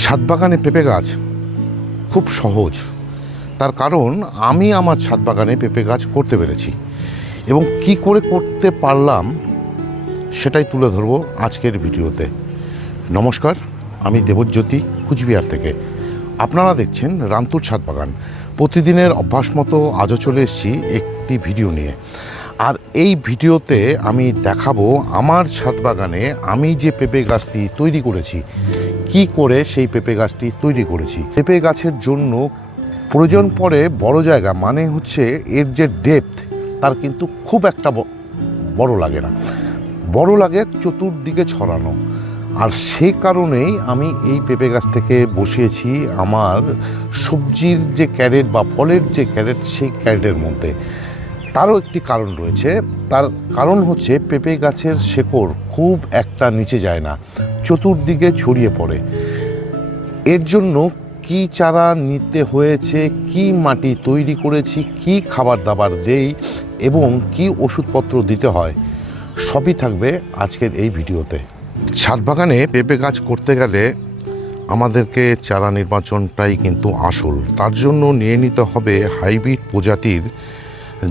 ছাদ বাগানে পেঁপে গাছ খুব সহজ। তার কারণ আমি আমার ছাদ বাগানে পেঁপে গাছ করতে পেরেছি এবং কি করে করতে পারলাম সেটাই তুলে ধরবো আজকের ভিডিওতে। নমস্কার, আমি দেবজ্যোতি, কুচবিহার থেকে। আপনারা দেখছেন রান্তুর ছাদ বাগান। প্রতিদিনের অভ্যাস মতো আজও চলে এসেছি একটি ভিডিও নিয়ে। আর এই ভিডিওতে আমি দেখাবো আমার ছাদ বাগানে আমি যে পেঁপে গাছটি তৈরি করেছি, কি করে সেই পেঁপে গাছটি তৈরি করেছি। পেঁপে গাছের জন্য প্রয়োজন পড়ে বড় জায়গা, মানে হচ্ছে এর যে ডেপথ তার কিন্তু খুব একটা বড় লাগে না, বড় লাগে চতুর্দিকে ছড়ানো। আর সেই কারণেই আমি এই পেঁপে গাছটাকে বসিয়েছি আমার সবজির যে ক্যারেট বা ফলের যে ক্যারেট, সেই ক্যারেটের মধ্যে। তারও একটি কারণ রয়েছে। তার কারণ হচ্ছে পেঁপে গাছের শেকড় খুব একটা নিচে যায় না, চতুর্দিকে ছড়িয়ে পড়ে। এর জন্য কি চারা নিতে হয়েছে, কি মাটি তৈরি করেছি, কি খাবার দাবার দেই এবং কি ওষুধপত্র দিতে হয়, সবই থাকবে আজকের এই ভিডিওতে। ছাদ বাগানে পেঁপে গাছ করতে গেলে আমাদেরকে চারা নির্বাচনটাই কিন্তু আসল। তার জন্য নিয়ে নিতে হবে হাইব্রিড প্রজাতির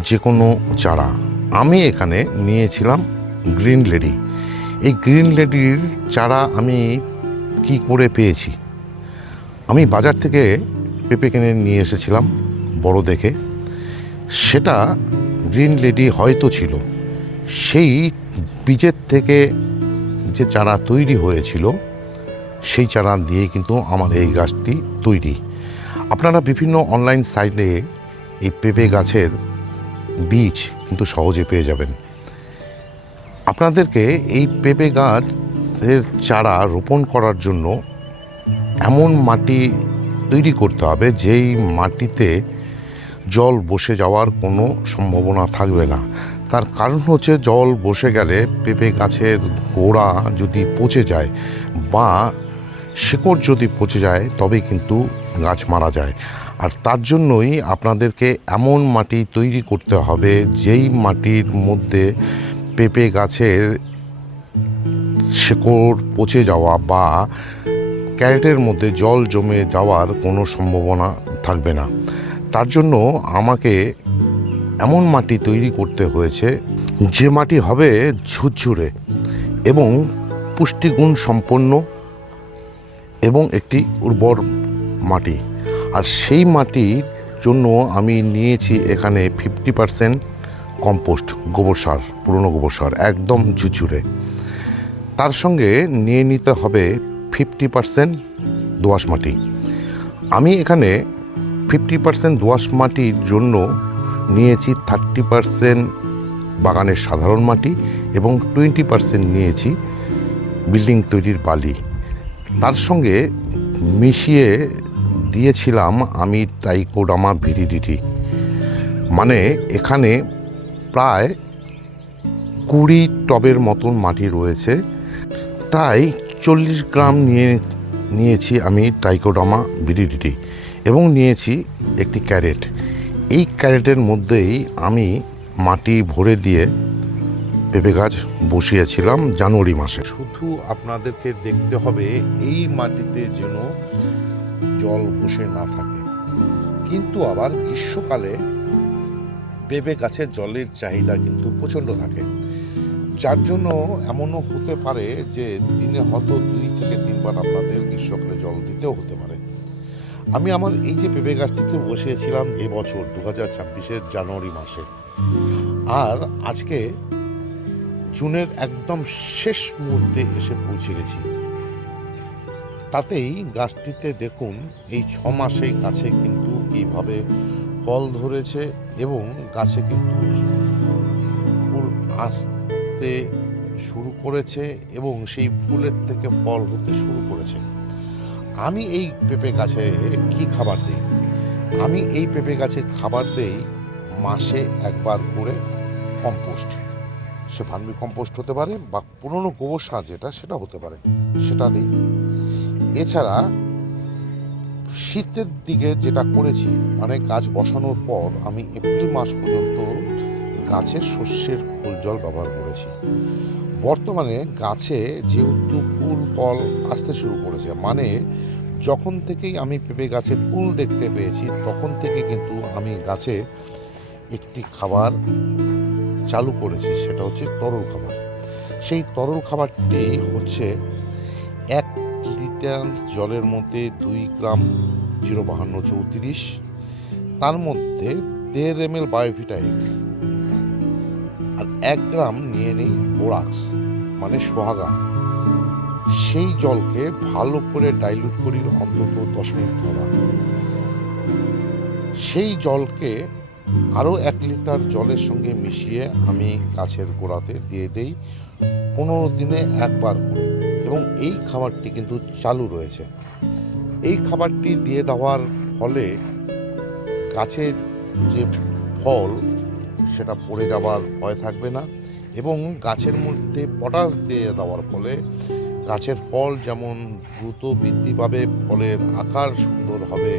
যে কোনো চারা। আমি এখানে নিয়েছিলাম গ্রিন লেডি। এই গ্রিন লেডির চারা আমি কি করে পেয়েছি, আমি বাজার থেকে পেঁপে কিনে নিয়ে এসেছিলাম বড় দেখে। সেটা গ্রিন লেডি হয়তো ছিল, সেই বীজের থেকে যে চারা তৈরি হয়েছিল সেই চারা দিয়ে কিন্তু আমার এই গাছটি তৈরি। আপনারা বিভিন্ন অনলাইন সাইটে এই পেঁপে গাছের বীজ কিন্তু সহজে পেয়ে যাবেন। আপনাদেরকে এই পেঁপে গাছের চারা রোপণ করার জন্য এমন মাটি তৈরি করতে হবে যেই মাটিতে জল বসে যাওয়ার কোনো সম্ভাবনা থাকবে না। তার কারণ হচ্ছে জল বসে গেলে পেঁপে গাছের গোড়া যদি পচে যায় বা শিকড় যদি পচে যায় তবে কিন্তু গাছ মারা যায়। আর তার জন্যই আপনাদেরকে এমন মাটি তৈরি করতে হবে যেই মাটির মধ্যে পেঁপে গাছের শিকড় পচে যাওয়া বা ক্যারেটের মধ্যে জল জমে যাওয়ার কোনো সম্ভাবনা থাকবে না। তার জন্য আমাকে এমন মাটি তৈরি করতে হয়েছে যে মাটি হবে ঝুরঝুরে এবং পুষ্টিগুণ সম্পন্ন এবং একটি উর্বর মাটি। আর সেই মাটির জন্য আমি নিয়েছি এখানে 50% কম্পোস্ট, গোবর সার, পুরনো গোবর সার, একদম ঝুরঝুরে। তার সঙ্গে নিয়ে নিতে হবে 50% দোআঁশ মাটি। আমি এখানে 50% দোআঁশ মাটির জন্য নিয়েছি 30% বাগানের সাধারণ মাটি এবং 20% নিয়েছি বিল্ডিং তৈরির বালি। তার সঙ্গে মিশিয়ে দিয়েছিলাম আমি ট্রাইকোডার্মা ভিরিডিটি। মানে এখানে প্রায় 20 টবের মতন মাটি রয়েছে, তাই 40 গ্রাম নিয়েছি আমি ট্রাইকোডার্মা ভিরিডিটি এবং নিয়েছি একটি ক্যারেট। এই ক্যারেটের মধ্যেই আমি মাটি ভরে দিয়ে পেঁপে গাছ বসিয়েছিলাম জানুয়ারি মাসে। শুধু আপনাদেরকে দেখতে হবে এই মাটিতে যেন জল বসে না থাকে। কিন্তু আবার গ্রীষ্মকালে পেঁপে গাছের জলের চাহিদা কিন্তু প্রচণ্ড থাকে, যার জন্য এমনও হতে পারে যে দিনে হয়তো 2 থেকে 3 বার আপনাদের গ্রীষ্মকালে জল দিতেও হতে পারে। আমি আমার এই যে পেঁপে গাছটিকে বসিয়েছিলাম এবছর 2026-এর জানুয়ারি মাসে, আর আজকে জুনের একদম শেষ মুহূর্তে এসে পৌঁছে গেছি। তাতেই গাছটিতে দেখুন এই 6 মাসে গাছে কিন্তু এইভাবে ফল ধরেছে এবং গাছে কিন্তু ফুল আসতে শুরু করেছে এবং সেই ফুলের থেকে ফল হতে শুরু করেছে। আমি এই পেঁপে গাছে কি খাবার দিই? আমি এই পেঁপে গাছে খাবার দেই মাসে একবার করে কম্পোস্ট। সে ভার্মি কম্পোস্ট হতে পারে বা পুরনো গোবর সার যেটা, সেটা হতে পারে, সেটা দিই। এছাড়া শীতের দিকে যেটা করেছি, মানে গাছ বসানোর পর আমি এপ্রিল মাস পর্যন্ত গাছের শস্যের খোল জল ব্যবহার করেছি। বর্তমানে গাছে যেহেতু ফুল ফল আসতে শুরু করেছে, মানে যখন থেকেই আমি পেঁপে গাছে ফুল দেখতে পেয়েছি তখন থেকে কিন্তু আমি গাছে একটি খাবার চালু করেছি, সেটা হচ্ছে তরল খাবার। সেই তরল খাবারটি হচ্ছে 1 লিটার জলের মধ্যে 2 গ্রাম 05234, তার মধ্যে 1.5 ml বায়োভিটা এক্স আর 1 গ্রাম নিয়ে নেই বোরাক্স মানে সোহাগা। সেই জলকে ভালো করে ডাইলুট করি অন্তত 10 মিনিট ধরা। সেই জলকে আরও 1 লিটার জলের সঙ্গে মিশিয়ে আমি গাছের গোড়াতে দিয়ে দেই 15 দিনে একবার করে, এবং এই খাবারটি কিন্তু চালু রয়েছে। এই খাবারটি দিয়ে দেওয়ার ফলে গাছের যে ফল সেটা পড়ে যাওয়ার ভয় থাকবে না, এবং গাছের মধ্যে পটাশ দিয়ে দেওয়ার ফলে গাছের ফল যেমন দ্রুত বৃদ্ধি পাবে, ফলের আকার সুন্দর হবে,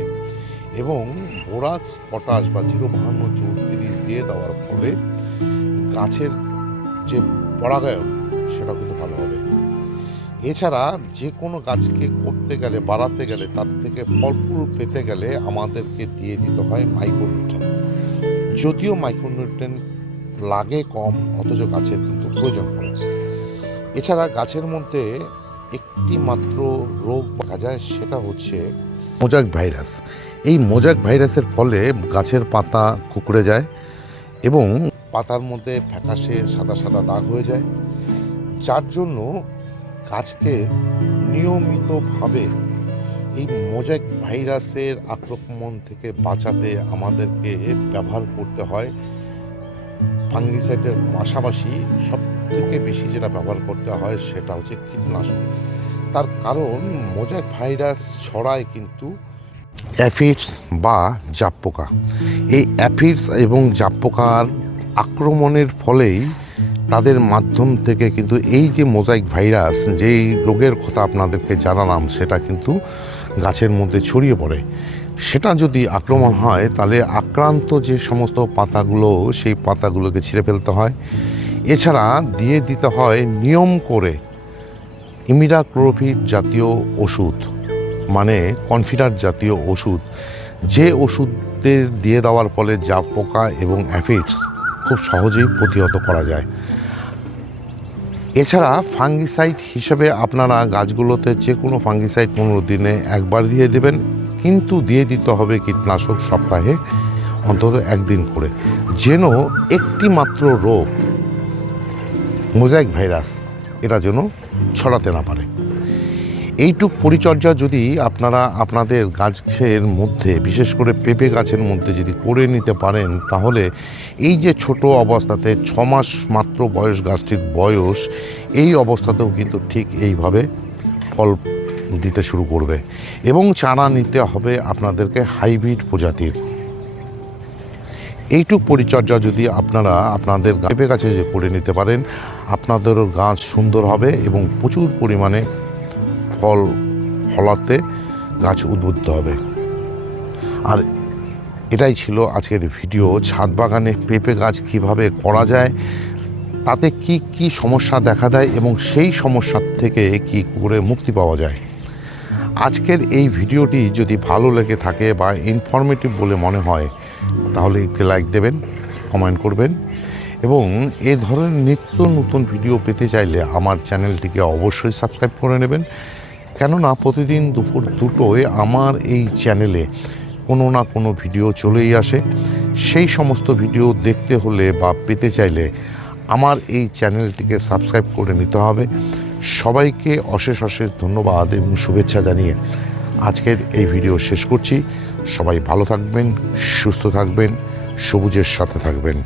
এবং বোরাক্স পটাশ বা 05234 দিয়ে দেওয়ার ফলে গাছের যে পরাগায়ন সেটা কিন্তু ভালো হবে। এছাড়া যে কোনো গাছকে করতে গেলে, বাড়াতে গেলে, তার থেকে ফলফুল পেতে গেলে আমাদেরকে দিয়ে দিতে হয় মাইক্রোনিউট্রিয়েন্ট। যদিও মাইক্রোনিউট্রিয়েন্ট লাগে কম, অথচ গাছের কিন্তু প্রয়োজন পড়ে। এছাড়া গাছের মধ্যে একটি মাত্র রোগ দেখা যায়, সেটা হচ্ছে মোজাইক ভাইরাস। এই মোজাইক ভাইরাসের ফলে গাছের পাতা কুঁকড়ে যায় এবং পাতার মধ্যে ফ্যাকাশে সাদা সাদা দাগ হয়ে যায়, যার জন্য গাছকে নিয়মিতভাবে এই মোজাইক ভাইরাসের আক্রমণ থেকে বাঁচাতে আমাদেরকে ব্যবহার করতে হয় ফাঙ্গিসাইডের পাশাপাশি সবথেকে বেশি যেটা ব্যবহার করতে হয় সেটা হচ্ছে কীটনাশক। তার কারণ মোজাইক ভাইরাস ছড়ায় কিন্তু অ্যাফিডস বা জাপ পোকা। এই অ্যাফিডস এবং জাপ পোকার আক্রমণের ফলেই তাদের মাধ্যম থেকে কিন্তু এই যে মোজাইক ভাইরাস, যেই রোগের কথা আপনাদেরকে জানালাম, সেটা কিন্তু গাছের মধ্যে ছড়িয়ে পড়ে। সেটা যদি আক্রমণ হয় তাহলে আক্রান্ত যে সমস্ত পাতাগুলো, সেই পাতাগুলোকে ছিঁড়ে ফেলতে হয়। এছাড়া দিয়ে দিতে হয় নিয়ম করে ইমিডাক্লোপিড জাতীয় ওষুধ, মানে কনফিডার জাতীয় ওষুধ, যে ওষুধের দিয়ে দেওয়ার ফলে জাপ পোকা এবং অ্যাফিডস খুব সহজেই প্রতিহত করা যায়। এছাড়া ফাঙ্গিসাইড হিসেবে আপনারা গাছগুলোতে যে কোনো ফাঙ্গিসাইড 15 দিনে একবার দিয়ে দেবেন, কিন্তু দিয়ে দিতে হবে কীটনাশক সপ্তাহে অন্তত 1 দিন করে, যেন একটি মাত্র রোগ মোজাইক ভাইরাস এটা যেন ছড়াতে না পারে। এইটুক পরিচর্যা যদি আপনারা আপনাদের গাছের মধ্যে, বিশেষ করে পেঁপে গাছের মধ্যে যদি করে নিতে পারেন, তাহলে এই যে ছোট অবস্থাতে 6 মাস মাত্র বয়স, গাছটির বয়স, এই অবস্থাতেও কিন্তু ঠিক এইভাবে ফল দিতে শুরু করবে। এবং চারা নিতে হবে আপনাদেরকে হাইব্রিড প্রজাতির। এইটুক পরিচর্যা যদি আপনারা আপনাদের পেঁপে গাছে যে করে নিতে পারেন, আপনাদেরও গাছ সুন্দর হবে এবং প্রচুর পরিমাণে ফল ফলাতে গাছ উদ্বুদ্ধ হবে। আর এটাই ছিল আজকের ভিডিও। ছাদ বাগানে পেঁপে গাছ কিভাবে করা যায়, তাতে কি কি সমস্যা দেখা দেয় এবং সেই সমস্যার থেকে কি করে মুক্তি পাওয়া যায়। আজকের এই ভিডিওটি যদি ভালো লেগে থাকে বা ইনফরমেটিভ বলে মনে হয়, তাহলে একটি লাইক দেবেন, কমেন্ট করবেন, এবং এ ধরনের নিত্য নতুন ভিডিও পেতে চাইলে আমার চ্যানেলটিকে অবশ্যই সাবস্ক্রাইব করে নেবেন। কেননা প্রতিদিন দুপুর 2টোয় আমার এই চ্যানেলে কোনো না কোনো ভিডিও চলেই আসে। সেই সমস্ত ভিডিও দেখতে হলে বা পেতে চাইলে আমার এই চ্যানেলটিকে সাবস্ক্রাইব করে নিতে হবে। সবাইকে অশেষ অশেষ ধন্যবাদ এবং শুভেচ্ছা জানিয়ে আজকের এই ভিডিও শেষ করছি। সবাই ভালো থাকবেন, সুস্থ থাকবেন, সবুজের সাথে থাকবেন।